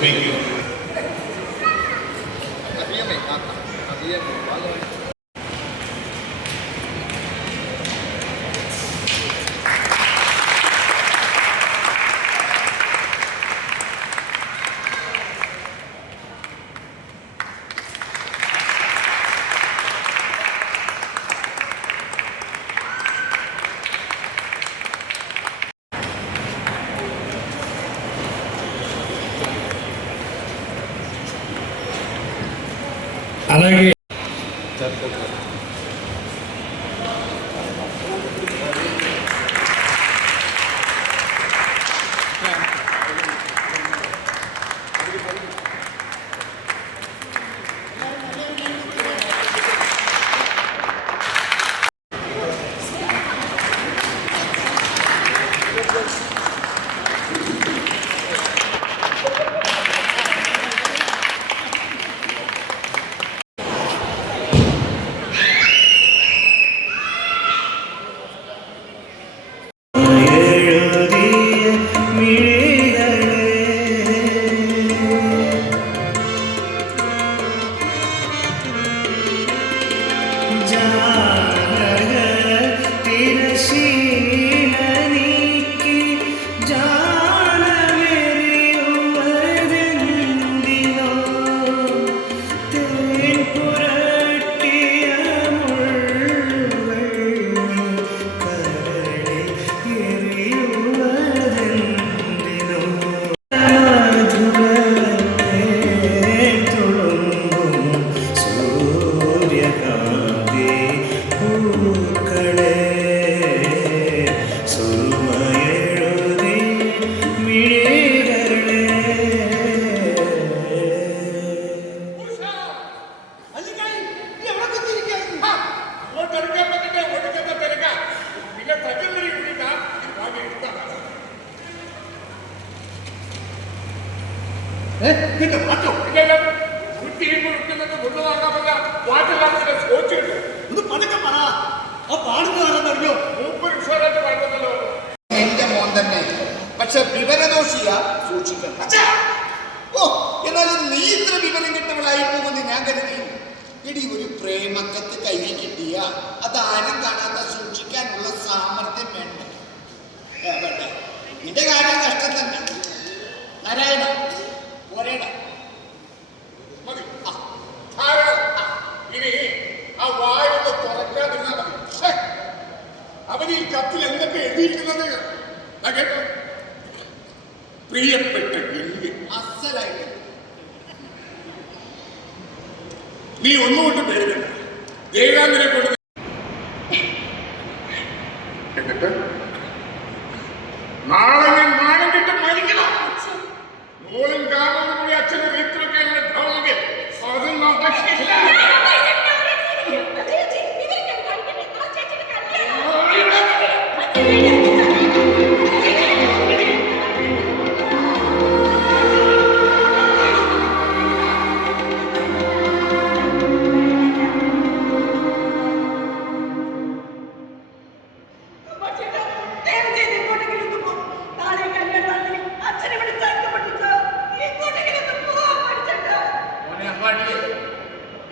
speaking. అలాగే എന്റെ മോൻ തന്നെ, പക്ഷെ വിവരദോഷിയാ, സൂക്ഷിക്കണം. ഓ, എന്നാലും നീ ഇത്ര വിവരം കിട്ടവളായി പോകുന്നു ഞാൻ കരുതി. ഇടി ഒരു പ്രേമക്കത്ത് കയ്യിൽ കിട്ടിയ അതാരും കാണാത്ത സൂക്ഷിക്കാനുള്ള സാമർഥ്യം വേണ്ട. നിന്റെ കാര്യം കഷ്ടം തന്നെ. നാരായണ പോരേട ഇനി ആ വായൊന്ന് തുറക്കാതിരുന്നാൽ മതി. അവൻ ഈ കത്തിൽ എന്തൊക്കെ എഴുതിയിരിക്കുന്നത് കേട്ടോ? പ്രിയപ്പെട്ട ഗംഗ, അസലായിട്ട് നീ ഒന്നുകൊണ്ട് പേരുകണ്ട. ദേവാംഗനെ കൊണ്ട് എന്നിട്ട് നാളെ ഞാൻ മാനം കിട്ടും മരിക്കണം. മോളും കാരണം കൂടി അച്ഛനെ വീട്ടിലൊക്കെ ഭവനെങ്കിൽ അതും നടക്കില്ല.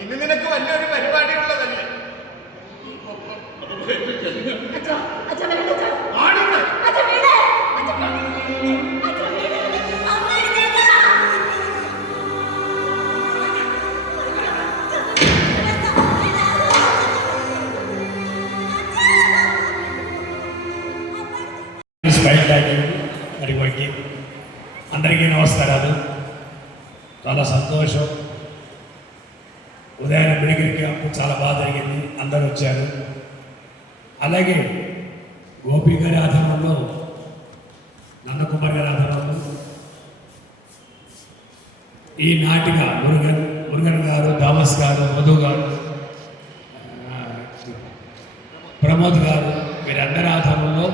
ഇന്ന് നിനക്ക് വലിയൊരു പരിപാടി ഉള്ളതല്ലേ? మరి వారికి అందరికీ నమస్కారాలు. చాలా సంతోషం. ఉదయం బిడిగిరికి అప్పుడు చాలా బాగా జరిగింది, అందరూ వచ్చారు. అలాగే గోపి గారి ఆధ్వర్యంలో, నందకుమార్ గారి ఆధ్వర్యంలో ఈ నాటిక మురుగన్ గారు, థామస్ గారు, మధు గారు, ప్రమోద్ గారు, వీరందరి ఆధ్వర్యంలో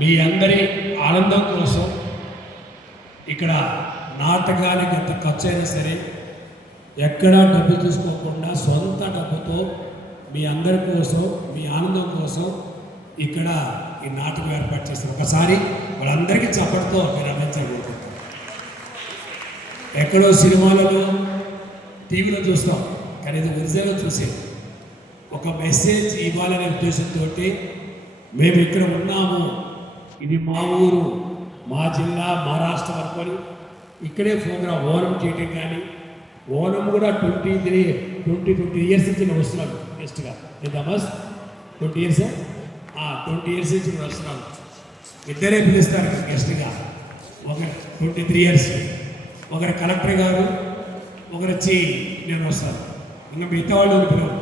మీ అందరి ఆనందం కోసం ఇక్కడ నాటకానికి ఎంత ఖర్చు అయినా సరే ఎక్కడా డబ్బు తీసుకోకుండా సొంత డబ్బుతో మీ అందరి కోసం, మీ ఆనందం కోసం ఇక్కడ ఈ నాటకం ఏర్పాటు చేస్తారు. ఒకసారి వాళ్ళందరికీ చప్పటితో మీరు అందించగలుగుతారు. ఎక్కడో సినిమాలలో టీవీలో చూస్తాం, కానీ ఇది ఒరిజినల్గా చూసేది. ఒక మెసేజ్ ఇవ్వాలనే ఉద్దేశంతో మేము ఇక్కడ ఉన్నాము, ఇది మా ఊరు, మా జిల్లా, మా రాష్ట్రం అనుకొని ఇక్కడే ప్రోగ్రాం ఓనం చేయటం. కానీ ఓనం కూడా 20 ఇయర్స్ నుంచి నేను వస్తున్నాను గెస్ట్గా. ఏదమ్మస్ 20 ఇయర్స్ 20 ఇయర్స్ నుంచి నేను వస్తున్నాను. ఇద్దరే పిలుస్తారు గెస్ట్గా. ఒకరు 23 ఇయర్స్, ఒకరు కలెక్టర్ గారు, ఒకరు వచ్చి నేను వస్తాను. ఇంకా మిగతా వాళ్ళు పిలవరు.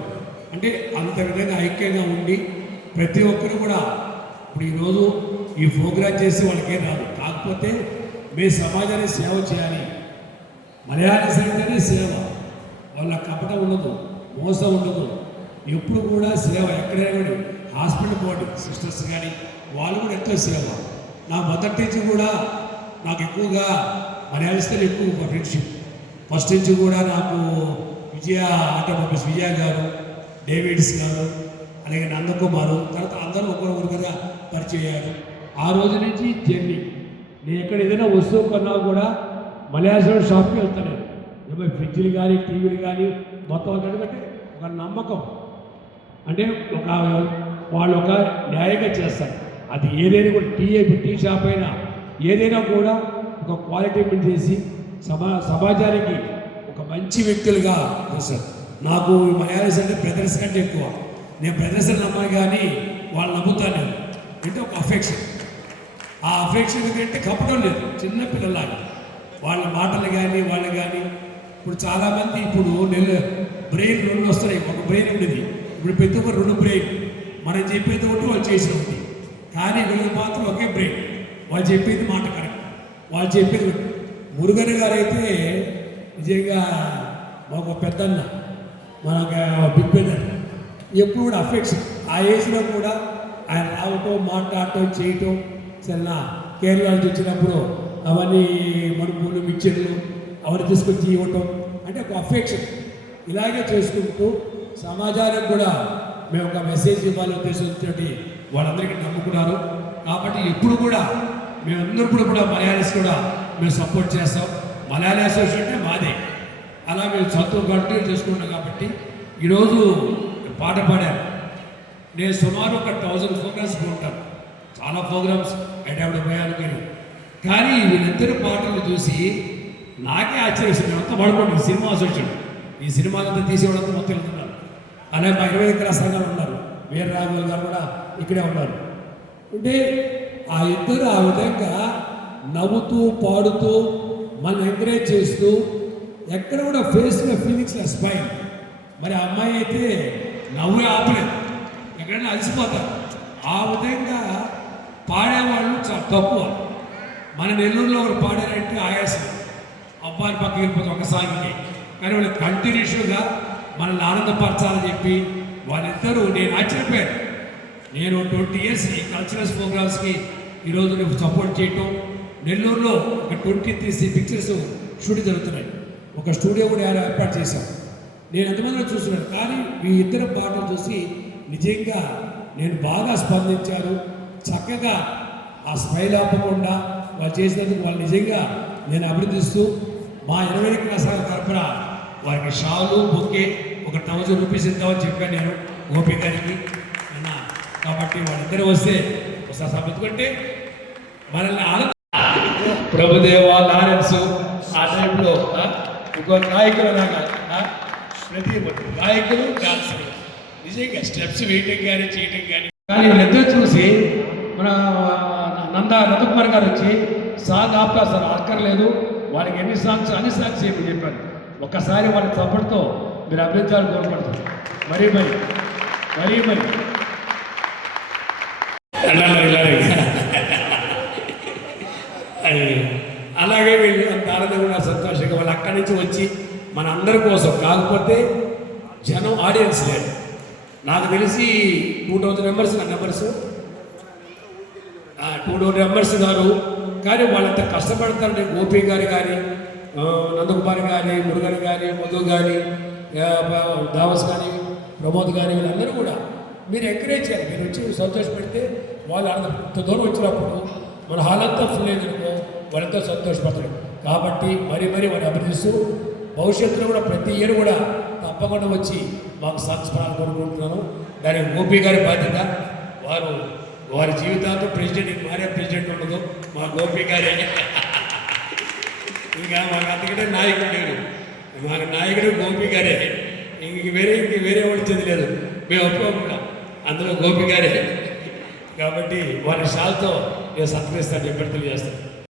అంటే అంత విధంగా ఐక్యంగా ఉండి ప్రతి ఒక్కరు కూడా ఇప్పుడు ఈరోజు ఈ ప్రోగ్రామ్ చేసి వాళ్ళకేం రాదు, కాకపోతే మీ సమాజానికి సేవ చేయాలి. మలయాళీ సంఘాన్ని సేవ, వాళ్ళ కపటం ఉండదు, మోసం ఉండదు, ఎప్పుడు కూడా సేవ. ఎక్కడైనా కూడా హాస్పిటల్ పోటీ సిస్టర్స్ కానీ వాళ్ళు కూడా ఎంతో సేవ. నా మొదటి నుంచి కూడా నాకు ఎక్కువగా మలయాళీస్తో ఎక్కువ ఫ్రెండ్షిప్. ఫస్ట్ నుంచి కూడా నాకు విజయ ఆటోమొబైల్స్ విజయ గారు, డేవిడ్స్ గారు, అలాగే నందకుమారు, తర్వాత అందరూ ఒకరిగా పరిచయం అయ్యారు. ఆ రోజు నుంచి జర్నీ. నేను ఎక్కడ ఏదైనా వస్తువు కొన్నా కూడా మలయాళం షాప్కి వెళ్తాను. ఏమో ఫ్రిడ్జ్లు కానీ టీవీలు కానీ మొత్తం. ఎందుకంటే ఒక నమ్మకం, అంటే వాళ్ళు ఒక న్యాయంగా చేస్తారు. అది ఏదైనా కూడా టీ షాప్ అయినా ఏదైనా కూడా ఒక క్వాలిటీ మెయింటైన్ చేసి సమాజానికి ఒక మంచి వ్యక్తులుగా చూస్తారు. నాకు మలయాళీస్ అంటే బ్రదర్స్ కంటే ఎక్కువ. నేను బ్రదర్స్ అని నమ్మను, కానీ వాళ్ళు నమ్ముతాను నేను. అంటే ఒక అఫెక్షన్. ఆ అఫెక్షన్ ఏంటంటే కప్పడం లేదు, చిన్న పిల్లలాగా వాళ్ళ మాటలు కానీ వాళ్ళు కానీ. ఇప్పుడు చాలామంది ఇప్పుడు బ్రెయిన్ 2 వస్తున్నాయి. ఒక బ్రెయిన్ ఉండేది, ఇప్పుడు ప్రతి ఒక్క 2 బ్రెయిన్. మనం చెప్పేది ఒకటి, వాళ్ళు చేసిన ఒకటి. కానీ వీళ్ళకి మాత్రం ఒకే బ్రెయిన్. వాళ్ళు చెప్పేది మాట కరెక్ట్, వాళ్ళు చెప్పేది. మురుగన్ గారు అయితే నిజంగా ఒక పెద్దన్న, మనకు బిగ్ పెద్దన్న. ఎప్పుడు కూడా అఫెక్షన్. ఆ ఏజ్లో కూడా ఆయన రావటం, మాట్లాడటం, చేయటం. సరేనా, కేరళ నుంచి వచ్చినప్పుడు అవన్నీ మనుపులు మిక్చర్లు అవన్నీ తీసుకొచ్చి ఇవ్వటం, అంటే ఒక అఫెక్షన్. ఇలాగే చేసుకుంటూ సమాజానికి కూడా మేము ఒక మెసేజ్ ఇవ్వాలని ఉద్దేశంతో వాళ్ళందరికీ నమ్ముకున్నారు. కాబట్టి ఎప్పుడు కూడా మేమందరూ కూడా మలయాళీస్ కూడా మేము సపోర్ట్ చేస్తాం. మలయాళీ అసోసియేషన్ అంటే మాదే. అలా మేము చదువు కంటిన్యూ చేసుకుంటాం. కాబట్టి ఈరోజు పాట పాడారు. నేను సుమారు ఒక 1000 ప్రోగ్రామ్స్ ఉంటాను, చాలా ప్రోగ్రామ్స్ హైదరాబాద్ పోయాను. కానీ వీళ్ళిద్దరు పాటలు చూసి నాకే ఆశ్చర్యం. అంతా పడుకోండి సినిమా అసోసియేషన్, ఈ సినిమాలంతా తీసేవాళ్ళంతా మొత్తం వెళ్తున్నారు. అలాగే మా 25 సంఘాలు ఉన్నారు, వీర రాఘవ గారు కూడా ఇక్కడే ఉన్నారు. అంటే ఆ ఇద్దరు ఆ విధంగా నవ్వుతూ పాడుతూ మనం ఎంకరేజ్ చేస్తూ ఎక్కడ కూడా ఫేస్లో ఫీలింగ్స్ స్మైల్. మరి ఆ అమ్మాయి అయితే నవ్వే ఆపలేదు, ఎక్కడైనా అలసిపోతారు. ఆ విధంగా పాడేవాళ్ళు చాలా తక్కువ. మన నెల్లూరులో ఒకరు పాడారంటే ఆయాసం, అబ్బాయి పక్కకి వెళ్ళిపోతాం ఒక సాంగ్కి. కానీ వాళ్ళు కంటిన్యూషన్గా మనల్ని ఆనందపరచాలని చెప్పి వాళ్ళిద్దరూ, నేను ఆశ్చర్యపోయాను. నేను 20 ఇయర్స్ ఈ కల్చరల్స్ ప్రోగ్రామ్స్కి ఈరోజు నేను సపోర్ట్ చేయటం. నెల్లూరులో ఒక 23 పిక్చర్స్ షూటింగ్ జరుగుతున్నాయి. ఒక స్టూడియో కూడా ఏర్పాటు చేశాం. నేను ఎంతమందిలో చూస్తున్నాను. కానీ మీ ఇద్దరు పాటలు చూసి నిజంగా నేను బాగా స్పందించారు. చక్కగా ఆ స్మైల్ ఆపకుండా వాళ్ళు చేసినందుకు వాళ్ళు నిజంగా నేను అభినందిస్తూ మా 25 సంఘ తరఫున వారికి షాలు బొక్కే ఒక 1000 రూపీస్ ఇద్దామని చెప్పాను నేను గోపి గారికి అన్న. కాబట్టి వాళ్ళిద్దరూ వస్తే ఒకసారి ఎందుకంటే మనల్ని ప్రభుదేవ లారెన్స్ ఆ టైంలో ఇంకో నాయకులు ప్రతి నాయకులు డాన్సర్లు నిజంగా స్టెప్స్ వేయటం కానీ చేయటం కానీ. కానీ వీళ్ళిద్దరు చూసి మన నందకుమార్ గారు వచ్చి సాంగ్ ఆపుతారు సార్, అక్కర్లేదు వాళ్ళకి అన్ని సాంగ్స్ చెప్పాను. ఒక్కసారి వాళ్ళ చప్పటితో మీరు అభినందించాలని కోరుకుంటారు. మరీ అలాగే వీళ్ళు అంత ఆనందంగా సంతోషంగా వాళ్ళు అక్కడి నుంచి వచ్చి మన అందరి కోసం. కాకపోతే జనం ఆడియన్స్ లేదు. నాకు తెలిసి 2000 మెంబర్స్ నా నెంబర్స్ 2000 మెంబర్స్ గారు. కానీ వాళ్ళంత కష్టపడతారు. గోపి గారు కానీ, నందకుమార్ కానీ, మురుగన్ కానీ, మధు కానీ, దావస్ కానీ, ప్రమోద్ కానీ, వీళ్ళందరూ కూడా మీరు ఎంకరేజ్ చేయాలి. మీరు వచ్చి సంతోషపెడితే వాళ్ళు అంత దూరం వచ్చినప్పుడు మన హాల్ అంతా ఫుల్ అయిందనుకో వాళ్ళంతా సంతోషపడతారు. కాబట్టి మరీ వారి అభివృద్ధి తెలియజేస్తూ భవిష్యత్తులో కూడా ప్రతి ఇయర్ కూడా తప్పకుండా వచ్చి మాకు సంస్మరణ కోరుకుంటున్నాను. దానికి గోపి గారి బాధ్యత. వారి జీవితాంతం ప్రెసిడెంట్ మారే ప్రెసిడెంట్ ఉండదు, మా గోపి గారే. ఇంకా మాకు అంతకంటే నాయకుడు లేరు, మాకు నాయకుడు గోపి గారే. ఇంక వేరే వచ్చేది లేదు, మేము ఒప్పుకోకుండా అందులో గోపి గారే. కాబట్టి వారి షాల్తో నేను సత్కరిస్తాను చెప్పి తెలియజేస్తాను.